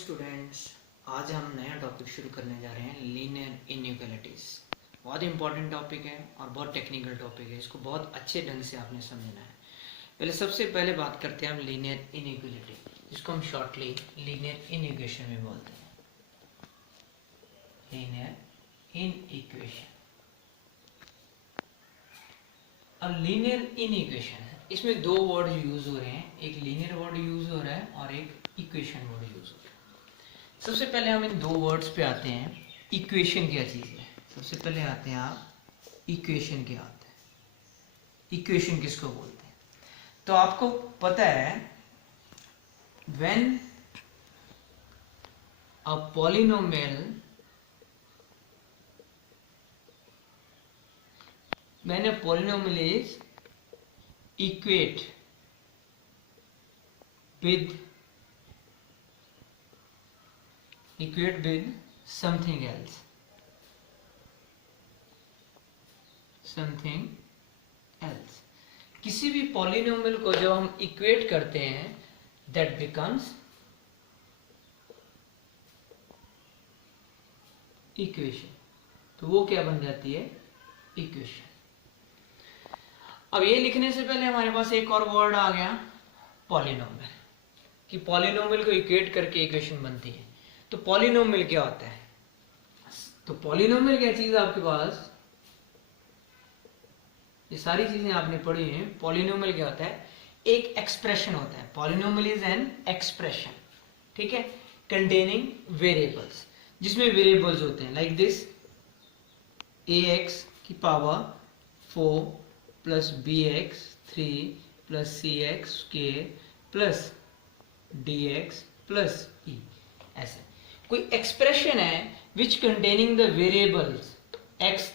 Students, आज हम नया टॉपिक शुरू करने जा रहे हैं लीनियर इनइक्वालिटीज। बहुत इंपॉर्टेंट टॉपिक है और बहुत टेक्निकल टॉपिक है। इसको बहुत अच्छे ढंग से आपने समझना है। सबसे पहले बात करते हैं हम लीनियर इनइक्वालिटी, जिसको हम शॉर्टली लीनियर इनइक्वेशन में बोलते हैं। लीनियर इनइक्वेशन और लीनियर इनइक्वेशन है, इसमें दो वर्ड यूज हो रहे हैं। एक लीनियर वर्ड यूज हो रहा है और एक इक्वेशन वर्ड यूज हो रहा है। सबसे पहले हम इन दो वर्ड्स पे आते हैं। इक्वेशन क्या चीज है? सबसे पहले आते हैं आप इक्वेशन क्या होता है, इक्वेशन किसको बोलते हैं? तो आपको पता है, when a polynomial is equate with something else, किसी भी पॉलिनोमियल को जब हम इक्वेट करते हैं, दैट बिकम्स इक्वेशन। तो वो क्या बन जाती है? इक्वेशन। अब ये लिखने से पहले हमारे पास एक और वर्ड आ गया, पॉलिनोमियल, कि पॉलिनोमियल को इक्वेट करके इक्वेशन बनती है। तो पॉलिनोमियल क्या होता है? तो पॉलिनोमियल क्या चीज आपके पास, ये सारी चीजें आपने पढ़ी हैं। पॉलिनोमियल क्या होता है? एक एक्सप्रेशन होता है। पॉलिनोमियल इज एन एक्सप्रेशन, ठीक है, कंटेनिंग वेरिएबल्स, जिसमें वेरिएबल्स होते हैं लाइक दिस, ax की power 4 plus bx 3 plus cx square plus dx plus e। ऐसे कोई एक्सप्रेशन है which containing the variables x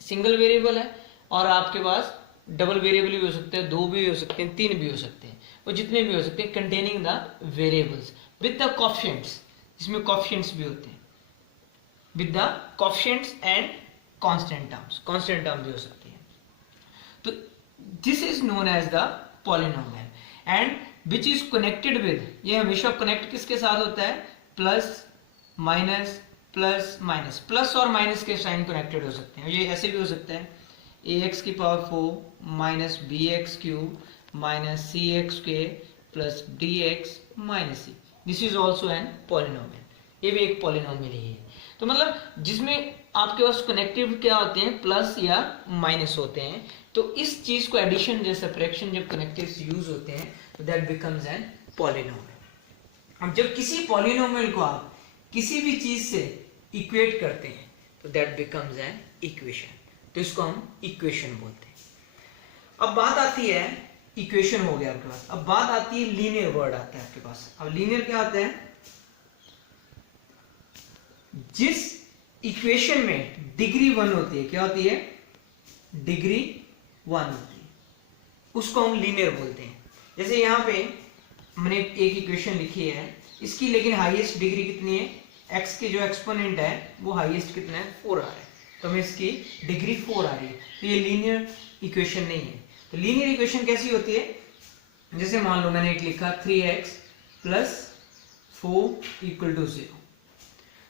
single variable है, और आपके पास डबल वेरिएबल भी हो सकते हैं, दो भी हो सकते हैं, तीन भी हो सकते हैं, वो जितने भी हो सकते हैं, containing the variables with the coefficients, जिसमें कोएफिशिएंट्स भी होते हैं, with the coefficients and constant term भी हो सकती है। तो this is known as the polynomial and which is connected with, ये हमेशा कनेक्ट किसके साथ होता है? Plus minus plus minus, plus और माइनस के साइन कनेक्टेड हो सकते हैं। ये ऐसे भी हो सकता है, ax की power 4 minus bx cube minus cx square plus dx minus c। This is also an polynomial, ये भी एक पॉलिनोमियल ही है। तो मतलब जिसमें आपके पास कनेक्टिव क्या होते हैं? प्लस या माइनस होते हैं। तो इस चीज को एडिशन या सब्ट्रैक्शन जब कनेक्टिव्स यूज होते हैं, तो दैट बिकम्स एन पॉलिनोमियल। अब जब किसी पॉलिनोमियल को आप किसी भी चीज से इक्वेट करते हैं, तो दैट बिकम्स एन इक्वेशन। तो इसको हम इक्वेशन बोलते हैं। अब बात आती है, इक्वेशन हो गया आपके पास, अब बात आती है लीनियर वर्ड आता है आपके पास। अब लीनियर क्या होता है? जिस इक्वेशन में डिग्री 1 होती है, क्या होती है? डिग्री 1 होती है, उसको हम लीनियर बोलते हैं। जैसे यहां पे मैंने एक इक्वेशन लिखी है, इसकी लेकिन हाईएस्ट डिग्री कितनी है? x की जो एक्सपोनेंट है वो हाईएस्ट कितना है? 4 आ रहा है, तो हमें इसकी डिग्री 4 आ रही है। तो ये लीनियर इक्वेशन नहीं है। तो लीनियर इक्वेशन कैसी होती है? जैसे मान लो मैंने एक लिखा 3x प्लस 4 इक्वल टू 0,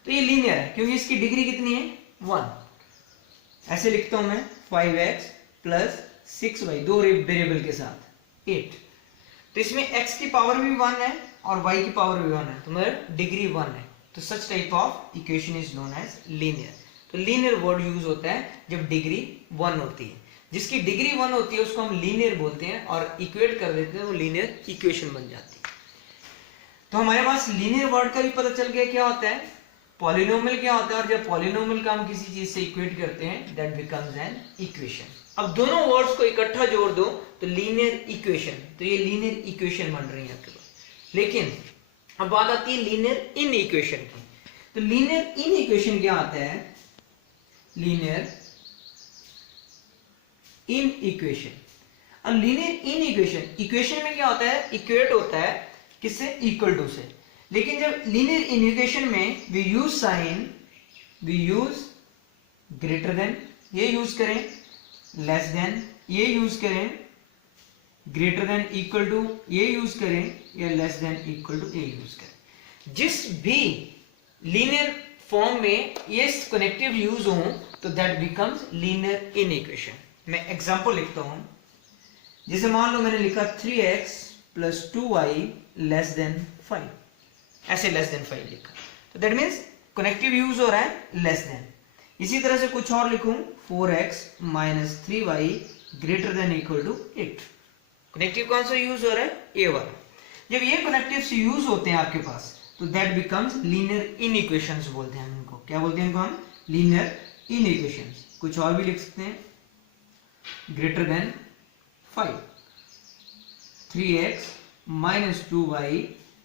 तो ये लीनियर है क्योंकि इसकी डिग्री कितनी है? 1। ऐसे लिखता हूं मैं 5x प्लस 6y, दो वेरिएबल के साथ 8। तो इसमें x की पावर भी 1 है और y की पावर भी 1 है, तो मेरा डिग्री 1 है। तो such type of equation is known as linear. तो लीनियर वर्ड यूज होता है जब डिग्री 1 होती है। जिसकी डिग्री 1 होती है उसको हम लीनियर बोलते हैं, और इक्वेट कर देते हैं, वो लीनियर इक्वेशन बन जाती है। तो हमारे पास लीनियर वर्ड का भी पता चल गया क्या होता है, पॉलिनोमियल क्या होता है, और जब पॉलिनोमियल का हम किसी चीज से इक्वेट करते हैं, दैट बिकम्स एन इक्वेशन। अब दोनों वर्ड्स को इकट्ठा जोड़ दो तो लीनियर इक्वेशन, तो ये लीनियर इक्वेशन बन रही है आपके पास। लेकिन अब बात आती है लीनियर इन इक्वेशन की। तो लीनियर इन इक्वेशन क्या आता है? Linear in equation. अब लीनियर इन इक्वेशन, इक्वेशन में क्या होता है? इक्वेट होता है किससे? इक्वल टू से। लेकिन जब लीनियर इन इक्वेशन में we use sign, we use greater than, ये यूज करें, लेस देन ये यूज करें, ग्रेटर देन इक्वल टू ये यूज करें, या लेस देन इक्वल टू ये यूज करें। जिस भी लीनियर फॉर्म में ये कनेक्टिव यूज हो तो दैट बिकम्स लीनियर इनइक्वेशन। मैं एग्जांपल लिखता हूं, जैसे मान लो मैंने लिखा 3x + 2y <5, ऐसे <5 लिखा, तो दैट मीन्स कनेक्टिव यूज हो रहा है लेस देन। इसी तरह से कुछ और लिखूं 4x - 3y > 8, कनेक्टिव कौन सा यूज हो रहा है, ये वाला। जब ये कनेक्टिव्स यूज होते हैं आपके पास तो दैट बिकम्स लीनियर इनइक्वेशंस बोलते हैं इनको। क्या बोलते हैं इनको हम, लीनियर इनइक्वेशंस। कुछ और भी लिख सकते हैं, <5, 3x - 2y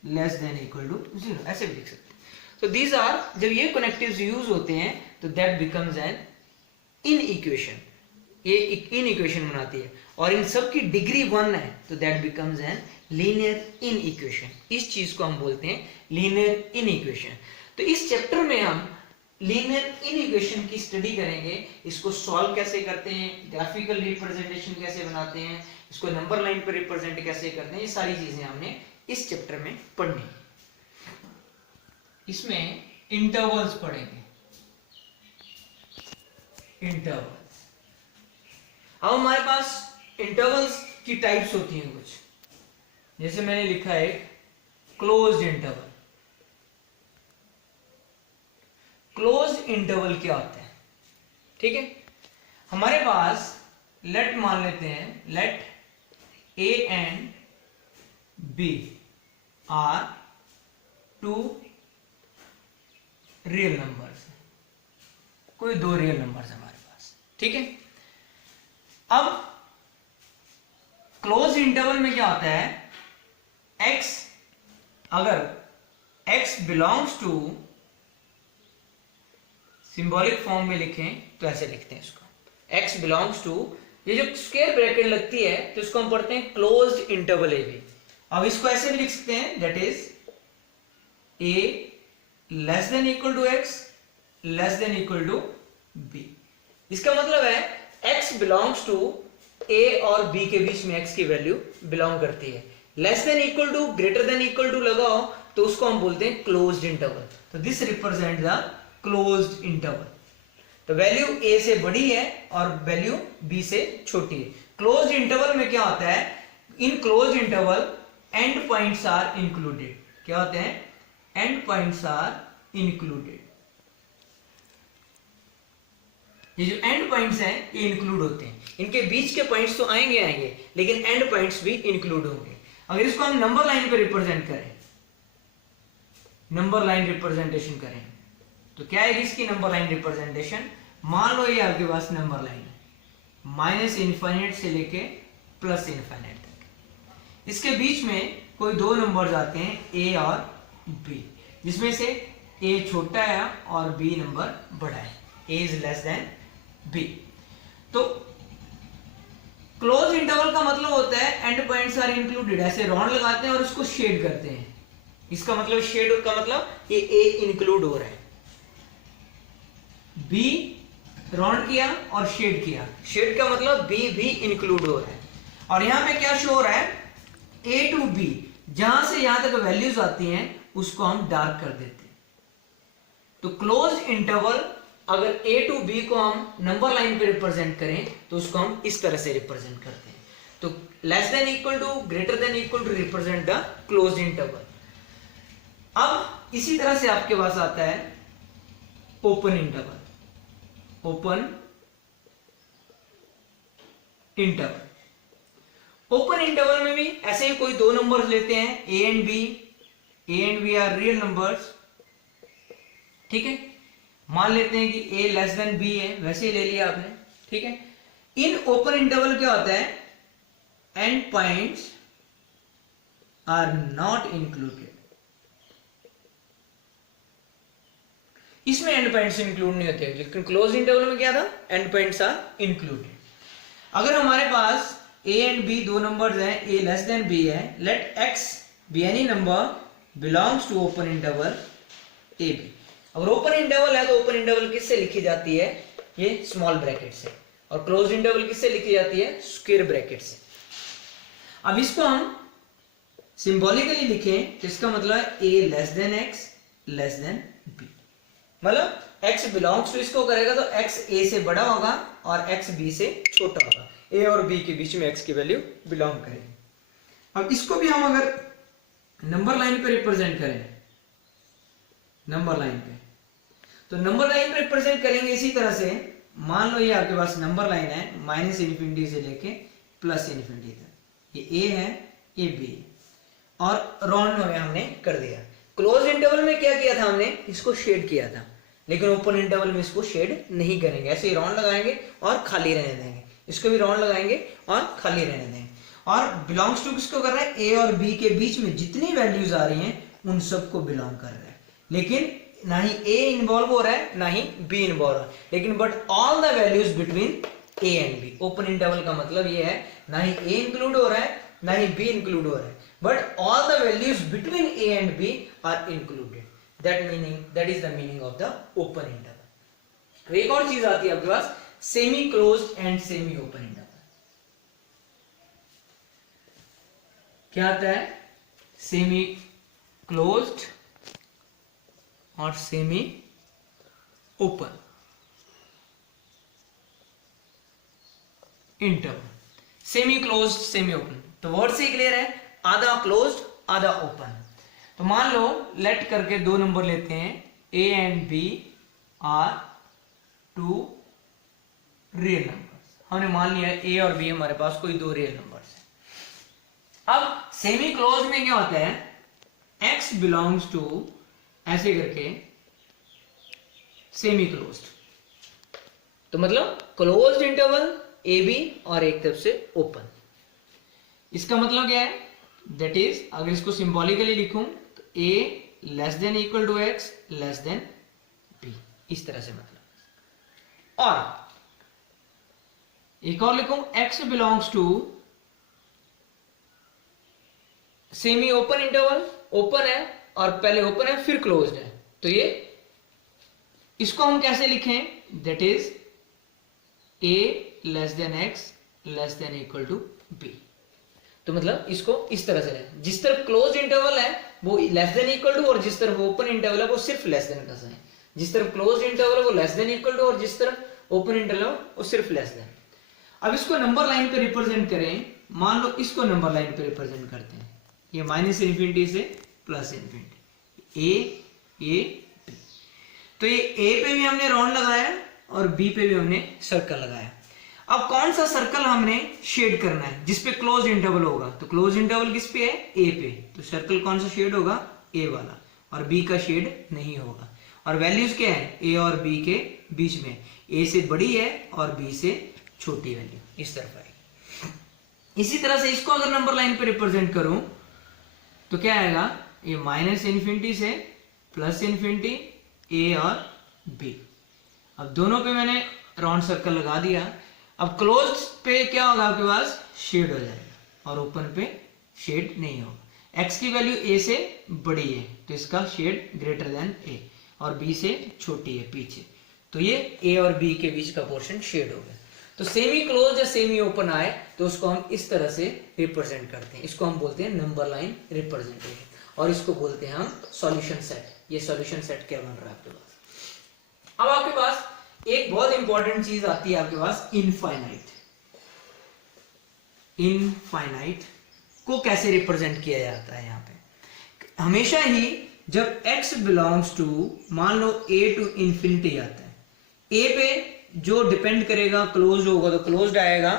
<0, ऐसे भी लिख सकते हैं। तो दीज आर, जब ये कनेक्टिव्स यूज होते हैं तो दैट बिकम्स एन इनइक्वेशन, ये एक इनइक्वेशन बनाती है, और इन सब की डिग्री 1 है तो that becomes N linear inequation. इस चीज को हम बोलते हैं लीनियर इनइक्वेशन। तो इस चैप्टर में हम लीनियर इनइक्वेशन की स्टडी करेंगे, इसको सॉल्व कैसे करते हैं, ग्राफिकल रिप्रेजेंटेशन कैसे बनाते हैं, इसको नंबर लाइन पर रिप्रेजेंट कैसे करते हैं, ये सारी चीजें हमने इस चैप्टर में पढ़नी है। इसमें इंटरवल्स पढ़ेंगे, इंटरवल्स। अब हमारे पास इंटरवल्स की टाइप्स होती हैं कुछ, जैसे मैंने लिखा है क्लोज्ड इंटरवल। क्लोज्ड इंटरवल क्या होता है, ठीक है। हमारे पास लेट मान लेते हैं, let a and b are 2 real numbers, कोई 2 रियल नंबर्स हमारे पास, ठीक है। अब क्लोज इंटरवल में क्या होता है, x, अगर x belongs to, symbolic form में लिखें तो ऐसे लिखते हैं इसको, x बिलोंग्स टू, ये जो स्क्वायर ब्रैकेट लगती है तो इसको हम पढ़ते हैं क्लोज्ड इंटरवल ए बी। अब इसको ऐसे भी लिख सकते हैं, that is a < x < b। इसका मतलब है x बिलोंग्स टू a और b के बीच में x की वैल्यू बिलोंग करती है, < लगाओ तो उसको हम बोलते हैं क्लोज्ड इंटरवल। तो this represent the closed interval. तो वैल्यू a से बड़ी है और वैल्यू b से छोटी है। क्लोज्ड इंटरवल में क्या होता है, in closed interval end points are included. क्या होते हैं, एंड पॉइंट्स आर इंक्लूडेड। ये जो एंड पॉइंट्स हैं ये इंक्लूड होते हैं, इनके बीच के पॉइंट्स तो आएंगे लेकिन एंड पॉइंट्स भी इंक्लूड होंगे। अगर इसको हम नंबर लाइन पे रिप्रेजेंट करें, नंबर लाइन रिप्रेजेंटेशन करें तो क्या है इसकी नंबर लाइन रिप्रेजेंटेशन। मान लो ये आपके पास नंबर लाइन है, -∞ से लेके +∞ तक। इसके बीच में कोई 2 नंबर्स आते हैं a और b, जिसमें से a छोटा है और b नंबर बड़ा है, a is less than b। तो क्लोज इंटरवल का मतलब होता है एंड पॉइंट्स आर इंक्लूडेड। ऐसे राउंड लगाते हैं और इसको शेड करते हैं, इसका मतलब शेड का मतलब ये a इंक्लूड हो रहा है, b राउंड किया और शेड किया, शेड का मतलब b भी इंक्लूड हो रहा है। और यहां पे क्या शो हो रहा है, a to b, जहां से यहां तक वैल्यूज आती हैं उसको हम डार्क कर देते हैं। तो क्लोज इंटरवल अगर a to b को हम नंबर लाइन पे रिप्रेजेंट करें तो उसको हम इस तरह से रिप्रेजेंट करते हैं। तो < रिप्रेजेंट द क्लोज इंटरवल। अब इसी तरह से आपके पास आता है open interval. Open interval, open interval में भी ऐसे ही कोई 2 नंबर्स लेते हैं a and b are real numbers, ठीक है। मान लेते हैं कि a लेस देन b है, वैसे ही ले लिया आपने, ठीक है। इन ओपन इंटरवल क्या होता है, end points are not included. इसमें एंड पॉइंट्स इंक्लूड नहीं होते, लेकिन क्लोज इंटरवल में क्या था, एंड पॉइंट्स आर इंक्लूडेड। अगर हमारे पास a एंड b 2 नंबर्स हैं, a लेस देन b है, let x be any number belongs to open interval a b। अगर ओपन इंटरवल है तो ओपन इंटरवल किससे लिखी जाती है, ये स्मॉल ब्रैकेट से, और क्लोज इंटरवल किससे लिखी जाती है, स्क्वायर ब्रैकेट से। अब इसको हम सिंबॉलिकली लिखें तो इसका मतलब है A less than X less than B, मतलब x बिलोंग्स टू इसको करेगा तो x a से बड़ा होगा और x b से छोटा होगा, a और b के बीच में x की वैल्यू बिलोंग करेगी। अब इसको भी हम अगर नंबर लाइन पे रिप्रेजेंट करें, नंबर लाइन पे, तो नंबर लाइन पे रिप्रेजेंट करेंगे इसी तरह से। मान लो ये आपके पास नंबर लाइन है माइनस इन्फिनिटी से लेके प्लस इन्फिनिटी तक, ये a है ये b है, और राउंड में हमने कर दिया। क्लोज इंटरवल में क्या किया था हमने, इसको शेड किया था, लेकिन ओपन इंटरवल में इसको शेड नहीं करेंगे, ऐसे ही राउंड लगाएंगे और खाली रहने देंगे। इसको भी राउंड लगाएंगे और खाली रहने देंगे। और बिलोंग्स टू किसको कर रहा है, ए और बी के बीच में जितनी वैल्यूज आ रही हैं उन सबको बिलोंग कर रहा है, लेकिन ना ही ए इन्वॉल्व हो रहा है ना ही बी इन्वॉल्व हो रहा है, लेकिन but all the values between A and B. Open interval का मतलब ये है ना ही ए इंक्लूड हो रहा है ना ही बी इंक्लूड हो रहा है, but all the values between a and b are included. That is the meaning of the open interval. एक और चीज आती है आपके पास, semi closed and semi open interval. क्या आता है, सेमी क्लोज्ड और semi open interval. Semi closed semi open, तो वर्ड से क्लियर है, आधा क्लोज्ड आधा ओपन। तो मान लो लेट करके दो नंबर लेते हैं, A and B are two real numbers. हमने मान लिया ए और बी हमारे पास कोई दो रियल नंबर्स हैं। अब सेमी क्लोज में क्या होता है, x बिलोंग्स टू ऐसे करके सेमी क्लोज्ड, तो मतलब क्लोज्ड इंटरवल ए बी और एक तरफ से ओपन। इसका मतलब क्या है, दैट इज अगर इसको सिंबॉलिकली लिखूं तो a less than equal to x less than b, इस तरह से मतलब। और एक और लिखूं, x belongs to semi open interval, open है और पहले ओपन है फिर क्लोज्ड है, तो ये इसको हम कैसे लिखें, that is a less than x less than equal to b। तो मतलब इसको इस तरह से लें, जिस तरफ क्लोज इंटरवल है वो लेस देन इक्वल टू, और जिस तरफ ओपन इंटरवल है वो सिर्फ लेस देन का साइन। जिस तरफ क्लोज इंटरवल है वो लेस देन इक्वल टू, और जिस तरफ ओपन इंटरवल है वो सिर्फ लेस देन। अब इसको नंबर लाइन पे रिप्रेजेंट करें, मान लो इसको नंबर लाइन पे रिप्रेजेंट करते हैं, ये माइनस इन्फिनिटी से प्लस इन्फिनिटी, ए बी। तो ये ए पे भी हमने राउंड लगाया और बी पे भी हमने सर्कल लगाया। अब कौन सा सर्कल हमने शेड करना है जिसपे क्लोज इंटरवल होगा, तो क्लोज इंटरवल किस पे है, ए पे, तो सर्कल कौन सा शेड होगा, ए वाला, और बी का शेड नहीं होगा। और वैल्यूज क्या है, ए और बी के बीच में, ए से बड़ी है और बी से छोटी वैल्यू इस तरफ आएगी। इसी तरह से इसको अगर नंबर लाइन पे रिप्रेजेंट करूं तो क्या आएगा, ये माइनस इन्फिनिटी से प्लस इन्फिनिटी, ए और बी। अब दोनों पे मैंने राउंड सर्कल लगा दिया। अब क्लोज पे क्या होगा, आपके पास शेड हो जाएगा और ओपन पे शेड नहीं होगा। x की वैल्यू a से बड़ी है तो इसका शेड ग्रेटर देन a, और b से छोटी है पीछे, तो ये a और b के बीच का पोर्शन शेड हो गया। तो सेमी क्लोज या सेमी ओपन आए तो उसको हम इस तरह से रिप्रेजेंट करते हैं, इसको हम बोलते हैं नंबर लाइन रिप्रेजेंटेशन, और इसको बोलते हैं हम सॉल्यूशन सेट। ये सॉल्यूशन सेट क्या बन रहा है आपके पास। अब आपके पास एक बहुत इंपॉर्टेंट चीज आती है आपके पास, इनफाइनाइट। इनफाइनाइट को कैसे रिप्रेजेंट किया जाता है, यहाँ पे हमेशा ही जब x बिलोंग्स टू, मान लो a टू इंफिनिटी आता है, a पे जो डिपेंड करेगा, क्लोज होगा तो क्लोज्ड आएगा,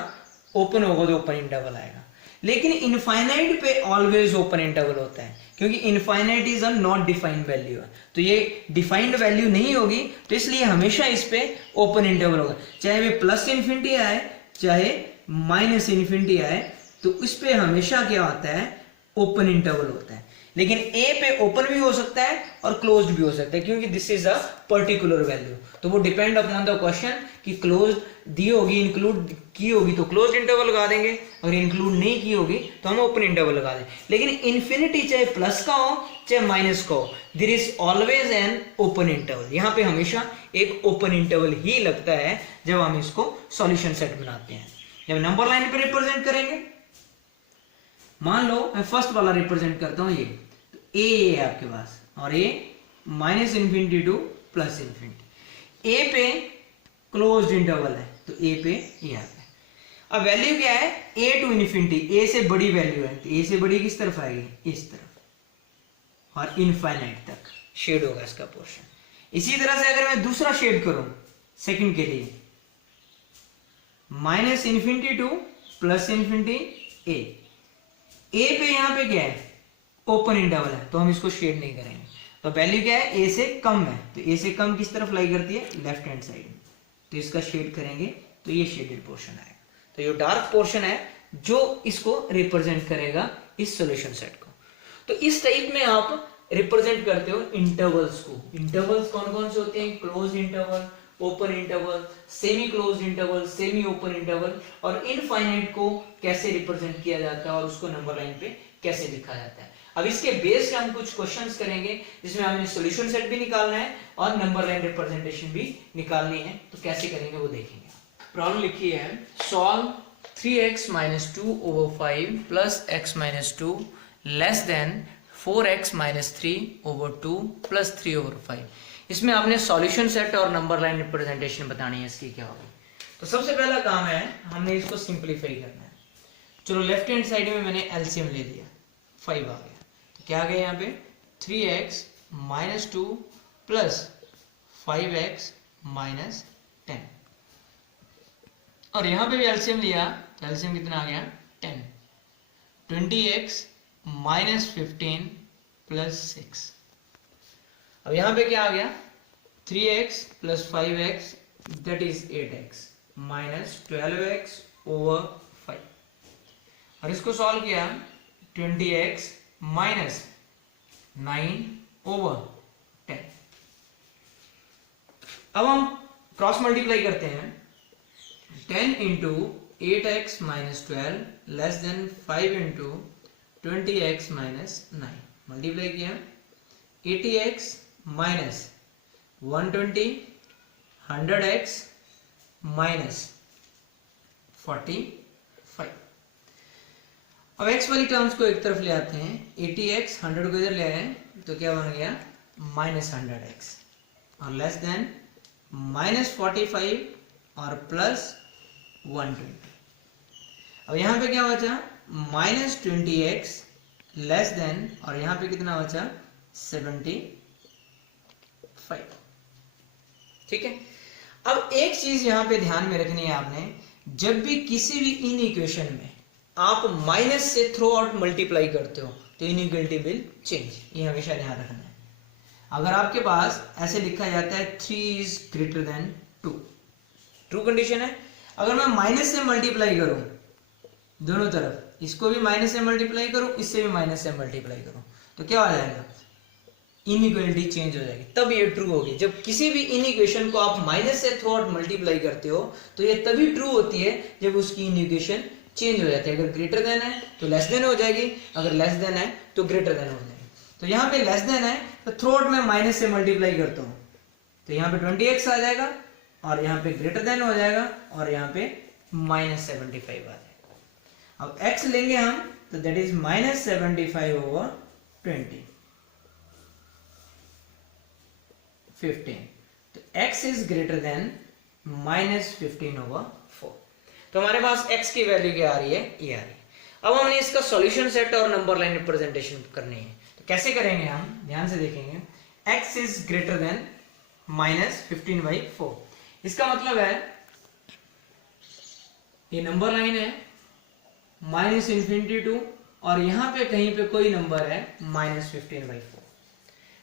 ओपन होगा तो ओपन इंटरवल आएगा। लेकिन इनफाइनाइट पे ऑलवेज ओपन इंटरवल होता है, क्योंकि infinite is a not defined value है, तो ये डिफाइंड वैल्यू नहीं होगी, तो इसलिए हमेशा इस पे ओपन इंटरवल होगा। चाहे वे प्लस इन्फिनिटी आए चाहे माइनस इन्फिनिटी आए, तो इस पे हमेशा क्या होता है, ओपन इंटरवल होता है। लेकिन ए पे ओपन भी हो सकता है और क्लोज्ड भी हो सकता है, क्योंकि this is a particular value, तो वो डिपेंड अपॉन द क्वेश्चन कि क्लोज्ड दी होगी, इंक्लूड की होगी तो क्लोज्ड इंटरवल लगा देंगे, अगर इंक्लूड नहीं की होगी तो हम ओपन इंटरवल लगा देंगे। लेकिन इन्फिनिटी चाहे प्लस का हो चाहे माइनस का हो, there is always an open interval. यहाँ पे हमेशा एक ओपन इंटरवल ही लगता है जब हम इसको सॉल्यूशन सेट बनाते हैं। जब नंबर लाइन पे रिप्रेजेंट करेंगे, मान लो मैं फर्स्ट वाला रिप्रेजेंट करता हूं, ये तो ए है आपके पास, और ये minus infinity to plus infinity. A पे क्लोज्ड इंटरवल है तो ए पे यहाँ पे। अब वैल्यू क्या है, ए टू इन्फिनिटी, ए से बड़ी वैल्यू है तो ए से बड़ी किस तरफ आएगी, इस तरफ, और इनफाइनाइट तक शेड होगा इसका पोर्शन। इसी तरह से अगर मैं दूसरा शेड करूं सेकंड के लिए, minus infinity to plus infinity A पे यहां पे क्या है, ओपन इंटरवल है तो हम इसको शेड नहीं करेंगे। तो वैल्यू क्या है, ए से कम है तो ए से कम किस तरफ लाई करती है, लेफ्ट हैंड साइड में, तो इसका शेड करेंगे तो ये शेडेड पोर्शन आएगा। तो ये डार्क पोर्शन है जो इसको रिप्रेजेंट करेगा इस सॉल्यूशन सेट को। तो इस टाइप में आप रिप्रेजेंट करते हो इंटरवल्स को। इंटरवल्स कौन कौन से होते हैं, close interval, open interval, semi close interval, semi open interval, और इनफाइनाइट को कैसे रिप्रेजेंट किया जाता है और उसको नंबर लाइन पे कैसे लिखा जाता है। अब इसके बेस पे हम कुछ क्वेश्चंस करेंगे जिसमें हमें सॉल्यूशन सेट भी निकालना है और नंबर लाइन रिप्रेजेंटेशन भी निकालनी है। तो कैसे करेंगे वो देखेंगे। प्रॉब्लम लिखी है, solve 3x minus 2 over 5 plus x minus 2 less than 4x minus 3 over 2 plus 3 over 5। इसमें आपने सॉल्यूशन सेट और नंबर लाइन रिप्रेजेंटेशन बतानी है इसकी क्या होगी। तो सबसे पहला काम है हमने इसको सिंप्लीफाई करना है। चलो लेफ्ट हैंड साइड में मैंने एलसीएम ले लिया, 5 आ गया, तो क्या आ गया यहाँ पे 3x minus 2 plus 5x minus 10, और यहां पे भी एलसीएम लिया तो एलसीएम कितना आ गया 10, 20x minus 15 plus 6। अब यहां पे क्या आ गया 3x plus 5x that is 8x minus 12x over 5, और इसको सॉल्व किया 20x minus 9 over 10। अब हम क्रॉस मल्टीप्लाई करते हैं, 10 into 8x minus 12 less than 5 into 20x minus 9, multiply किया 80x minus 120 100x minus 45। अब x वाली टर्म्स को एक तरफ ले आते हैं, 80x 100 को इधर ले आए तो क्या बन गया minus 100x, और लेस देन minus 45 और प्लस 120। अब यहां पे क्या बचा minus 20x लेस देन, और यहां पे कितना बचा 75। ठीक है। अब एक चीज यहां पे ध्यान में रखनी है आपने, जब भी किसी भी इन इक्वेशन में आप माइनस से थ्रू आउट मल्टीप्लाई करते हो तो इनइक्वालिटी विल चेंज, ये हमेशा ध्यान रखना है। अगर आपके पास ऐसे लिखा जाता है 3 is greater than 2, true condition है। अगर मैं माइनस से मल्टीप्लाई करूं दोनों तरफ, इसको भी माइनस से मल्टीप्लाई करूं, इससे भी माइनस से मल्टीप्लाई करूं, तो क्या हो जाएगा, इनइक्वालिटी चेंज हो जाएगी, तब ये ट्रू होगी। जब किसी भी इनइक्वेशन को आप माइनस से थ्रू आउट मल्टीप्लाई करते हो तो ये तभी ट्रू होती है जब उसकी इनइक्वेशन चेंज हो जाती है। अगर ग्रेटर देन है तो लेस देन हो जाएगी, अगर लेस देन है तो ग्रेटर देन हो जाएगी। तो यहाँ पे लेस देन है तो थ्रू आउट में माइनस से मल्टीप्लाई करता हूँ तो यहाँ पे 20x आ जाएगा, और यहाँ पे ग्रेटर देन हो जाएगा, और यहाँ पे माइनस 75 आ जाएगा। अब x लेंगे हम तो दैट इज माइनस 75 over 20 15, तो x is greater than minus 15 over 4। तो हमारे पास x की वैल्यू क्या आ रही है, ये आ रही है। अब हमने इसका सॉल्यूशन सेट और नंबर लाइन रिप्रेजेंटेशन करनी है, तो कैसे करेंगे हम, ध्यान से देखेंगे। x is greater than minus 15/4, इसका मतलब है ये नंबर लाइन है माइनस इन्फिनिटी टू, और यहां पे कहीं पे कोई नंबर है माइनस 15/4।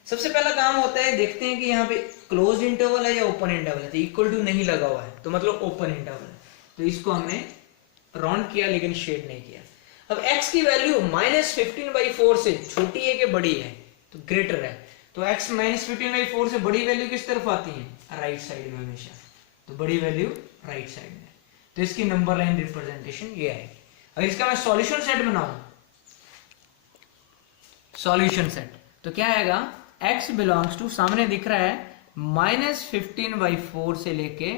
सबसे पहला काम होता है, देखते हैं कि यहाँ पे क्लोज इंटरवल है या ओपन इंटरवल है, तो इक्वल टू नहीं लगा हुआ है तो मतलब ओपन इंटरवल है, तो इसको हमने राउंड किया लेकिन शेड नहीं किया। अब x की वैल्यू माइनस 15/4 से छोटी है कि बड़ी है, तो ग्रेटर है, तो x माइनस 15/4 से बड़ी वैल्यू किस तरफ आती है, राइट साइड में हमेशा, तो बड़ी वैल्यू राइट साइड में, तो इसकी नंबर लाइन रिप्रेजेंटेशन ये है। अगर इसका मैं सॉल्यूशन सेट बनाऊं, सॉल्यूशन सेट, तो क्या आएगा, x बिलोंग्स टू, सामने दिख रहा है माइनस 15/4 से लेके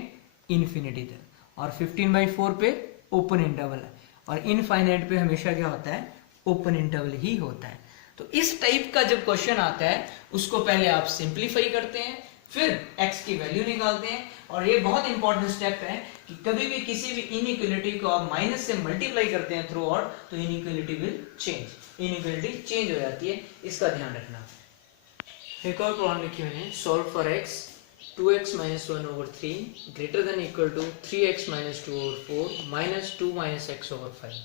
इंफिनिटी तक, और 15/4 पे ओपन इंटरवल है, और इनफाइनाइट पे हमेशा क्या होता है ओपन इंटरवल ही होता है। तो इस टाइप का जब क्वेश्चन आता है उसको पहले आप सिंप्लीफाई करते हैं, फिर x की वैल्यू निकालते हैं। और ये बहुत इंपॉर्टेंट स्टेप है कि कभी भी किसी भी इनइक्वालिटी को आप माइनस से मल्टीप्लाई करते हैं थ्रू आउट, तो inequality will change, inequality change हो जाती है, इसका ध्यान रखना। एक और प्रॉब्लम लिखी हुई है, solve for x 2x minus 1 over 3 greater than equal to 3x minus 2 over 4 minus 2 minus x over 5।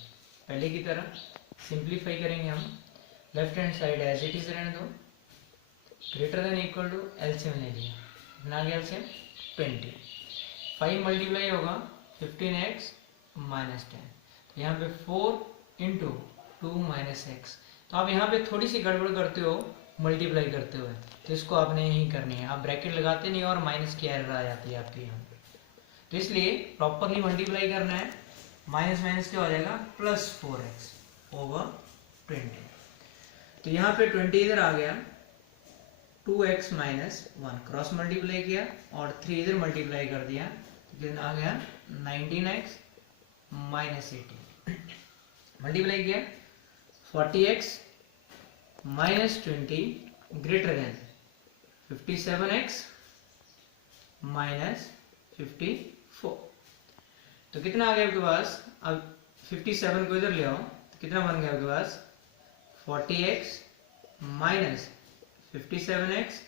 पहले की तरह सिंप्लीफाई करेंगे हम, left hand side as it is रहने दो, greater than equal to LCM ले लिया, कितना आ गया एलसीएम 20, 5 मल्टीप्लाई होगा 15x माइनस 10, तो यहाँ पे 4 इंटू 2 माइनस एक्स। तो आप यहाँ पे थोड़ी सी गड़बड़ करते हो मल्टीप्लाई करते हुए, तो इसको आपने यही करनी है, आप ब्रैकेट लगाते नहीं और माइनस की एरर आ जाती है आपके यहाँ पे, तो इसलिए प्रॉपरली मल्टीप्लाई करना है। माइनस माइनस क्या हो जाएगा प्लस 4x ओवर 20, तो यहाँ पे 20 इधर आ गया, 2x माइनस 1 क्रॉस मल्टीप्लाई किया और 3 इधर मल्टीप्लाई कर दिया, तो कितना आ गया 19x माइनस 18, मल्टीप्लाई किया 40x minus 20 greater than 57x minus 54, तो कितना आ गया आपके पास, अब 57 को इधर ले आओ तो कितना बन गया आपके पास 40x minus 57x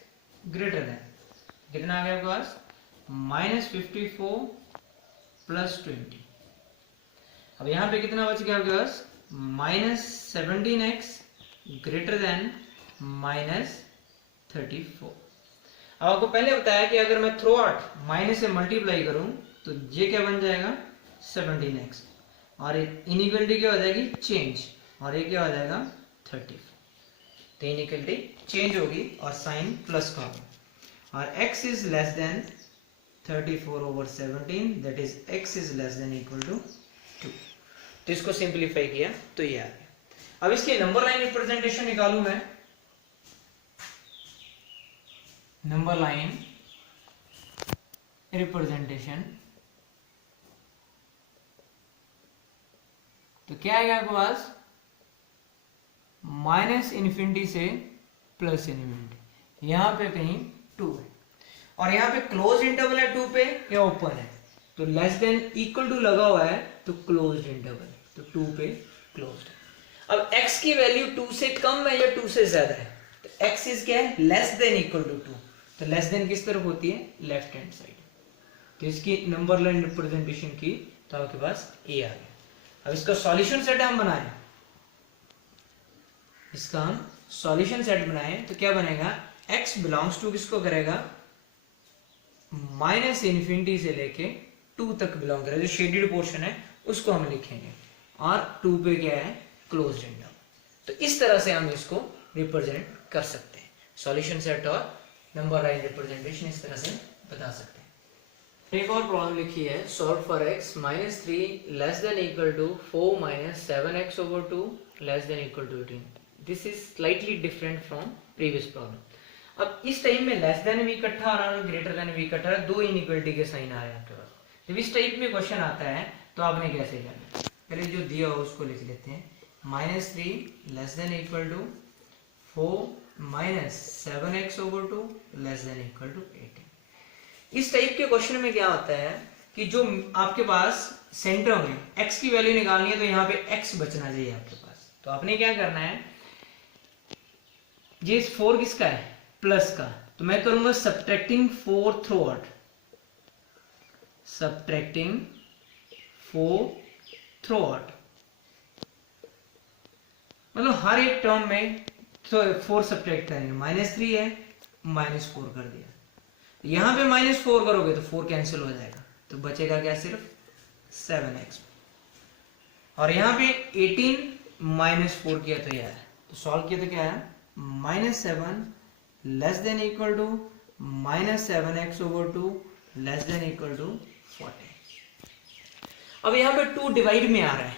greater than, कितना आ गया आपके पास माइनस 54 प्लस 20। अब यहाँ पे कितना बच गया आपके पास minus 17x greater than minus 34। अब आपको पहले बताया कि अगर मैं थ्रू आउट माइनस से मल्टीप्लाई करूं तो ये क्या बन जाएगा 17x, और इनइक्वालिटी क्या हो जाएगी चेंज, और ये क्या हो जाएगा 34, तो इनइक्वालिटी चेंज होगी और साइन प्लस का होगा, और x is less than 34 over 17, that is x is less than equal to 2। तो इसको सिंप्लीफाई किया तो ये आ गया। अब इसकी नंबर लाइन रिप्रेजेंटेशन निकालूं मैं, नंबर लाइन रिप्रेजेंटेशन, तो क्या आएगा आपके पास माइनस इन्फिनिटी से प्लस इन्फिनिटी, यहां पे कहीं 2 है और यहां पे क्लोज इंटरवल है 2 पे या ओपन है, तो लेस देन इक्वल टू लगा हुआ है तो क्लोज्ड इंटरवल, तो 2 पे क्लोज्ड है। अब x की वैल्यू 2 से कम है या 2 से ज्यादा है, तो x इज क्या है लेस देन इक्वल टू 2, तो लेस देन किस तरफ होती है लेफ्ट हैंड साइड, तो इसकी नंबर लाइन रिप्रेजेंटेशन की तो आपके पास a आ गया। अब इसका सॉल्यूशन सेट हम बनाएं, इसका हम सॉल्यूशन सेट बनाएं तो क्या बनेगा x बिलोंग्स टू किसको करेगा माइनस इन्फिनिटी से लेके 2 तक बिलोंग करेगा, जो शेडेड पोर्शन है उसको हम लिखेंगे, और 2 पे क्या है क्लोज्ड इंटरवल। तो इस तरह से हम इसको रिप्रेजेंट कर सकते हैं, सॉल्यूशन सेट और नंबर लाइन रिप्रेजेंटेशन इस तरह से बता सकते हैं। एक और प्रॉब्लम लिखी है, solve for x minus 3 less than equal to 4 minus 7x over 2 less than equal to 18। This is slightly different from previous problem. अब इस टाइप में लेस देन भी इकट्ठा आ रहा है, ग्रेटर देन भी इकट्ठा आ रहा है, दो इनइक्वालिटी के साइन आ रहे हैं आपके पास। जब इस टाइप में क्वेश्चन आता है तो आपने कैसे करना, पहले जो दिया हो उसको लिख लेते हैं, minus 3 less than equal to 4 minus 7x over 2 less than equal to 18। इस टाइप के क्वेश्चन में क्या होता है कि जो आपके पास सेंटर में x की वैल्यू निकालनी है तो यहाँ पे x बचना चाहिए आपके पास, तो आपने क्या करना है, ये 4 किसका है प्लस का, तो मैं करूंगा subtracting 4 through out, subtracting 4 through out, मतलब हर एक टर्म में तो 4 सब्ट्रैक्ट करेंगे, माइनस 3 है माइनस 4 कर दिया, यहां पे माइनस 4 करोगे तो 4 कैंसिल हो जाएगा, तो बचेगा क्या सिर्फ 7x, और यहाँ पे 18 माइनस 4 किया तो यह है, तो सॉल्व किया तो क्या है minus 7 less than equal to minus 7x over 2 less than equal to 40। अब यहाँ पे 2 डिवाइड में आ रहा है,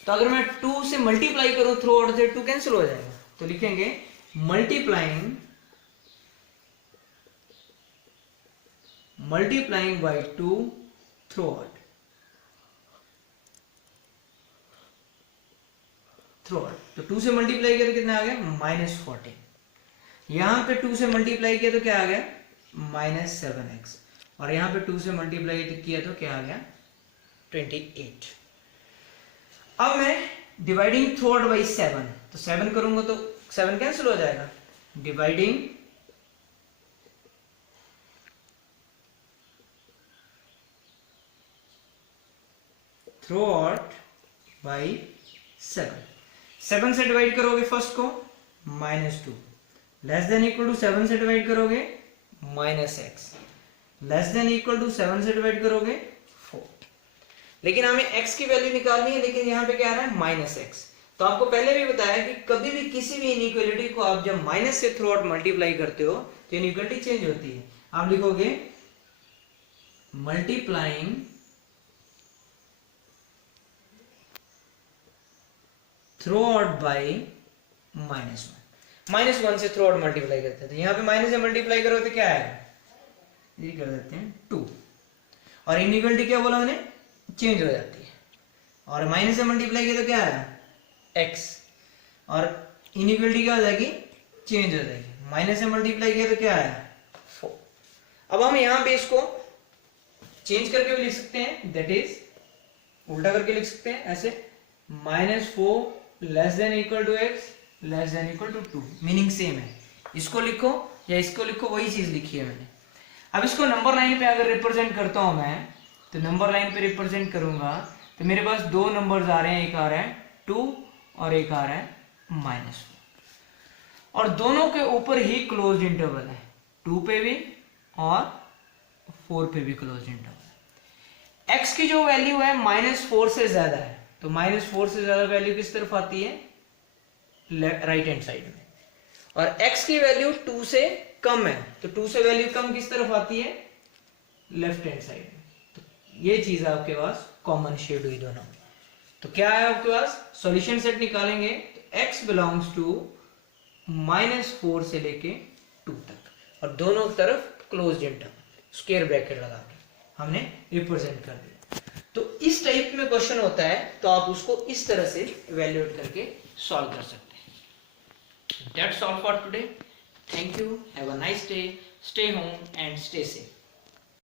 तो अगर मैं 2 से मल्टीप्लाई करूं थ्रू आउट से 2 कैंसिल हो जाएगा, तो लिखेंगे multiplying by 2 through out, through out, तो 2 से मल्टीप्लाई किया तो कितना आ गया -14, यहाँ पे 2 से मल्टीप्लाई किया तो क्या आ गया -7x, और यहाँ पे 2 से मल्टीप्लाई किया तो क्या आ गया 28। अब मैं डिवाइडिंग थ्रू आउट बाई 7, तो 7 करूंगा तो 7 कैंसिल हो जाएगा, डिवाइडिंग थ्रू आउट बाई 7 से डिवाइड करोगे फर्स्ट को -2, लेस देन इक्वल टू 7 से डिवाइड करोगे -x, less than equal to 7 से डिवाइड करोगे 4। लेकिन हमें x की वैल्यू निकालनी है, लेकिन यहाँ पे क्या आ रहा है -x। तो आपको पहले भी बताया कि कभी भी किसी भी इनइक्वालिटी को आप जब माइनस से थ्रू आउट मल्टीप्लाई करते हो तो इनइक्वालिटी चेंज होती है। आप लिखोगे मल्टीप्लाइंग थ्रू आउट बाई -1 से थ्रू आउट मल्टीप्लाई करते हैं, तो यहाँ पे माइनस से मल्टीप्लाई करो तो क्या आएगा, ये कर देते हैं 2, और इनइक्वालिटी क्या बोला मैंने चेंज हो जाती है, और माइनस से मल्टीप्लाई किया तो क्या आया x, और इनइक्वालिटी क्या हो जाएगी चेंज हो जाएगी, माइनस से मल्टीप्लाई किया तो क्या आया 4। अब हम यहाँ पे इसको चेंज करके भी लिख सकते हैं, दैट इज उल्टा करके लिख सकते हैं ऐसे -4 less than equal to x less than equal to 2, meaning same है, इसको लिखो या इसको लिखो वही चीज लिखी है मैंने। अब इसको नंबर लाइन पे अगर रिप्रेजेंट करता हूं मैं, तो नंबर लाइन पे रिप्रेजेंट करूंगा तो मेरे पास दो नंबर्स आ रहे हैं, एक आ रहा है 2 और एक आ रहा है -4, और दोनों के ऊपर ही क्लोज्ड इंटरवल है, 2 पे भी और 4 पे भी क्लोज्ड इंटरवल है। x की जो वैल्यू है -4 से ज्यादा है, तो -4 से ज्यादा वैल्यू किस तरफ आती है राइट हैंड साइड में, और x की वैल्यू 2 से कम है, तो 2 से वैल्यू कम किस तरफ आती है लेफ्ट हैंड साइड में। तो ये चीज आपके पास कॉमन शेड हुई दोनों में। तो क्या है आपके पास सॉल्यूशन सेट निकालेंगे तो x बिलोंग्स टू -4 से लेके 2 तक, और दोनों तरफ क्लोज्ड इंटरवल स्क्वायर ब्रैकेट लगा के हमने रिप्रेजेंट कर दिया। तो इस टाइप में क्वेश्चन होता है तो आप उसको इस तरह से इवैल्यूएट करके सॉल्व कर सकते हैं। That's all for today. Thank you. Have a nice day. Stay home and stay safe.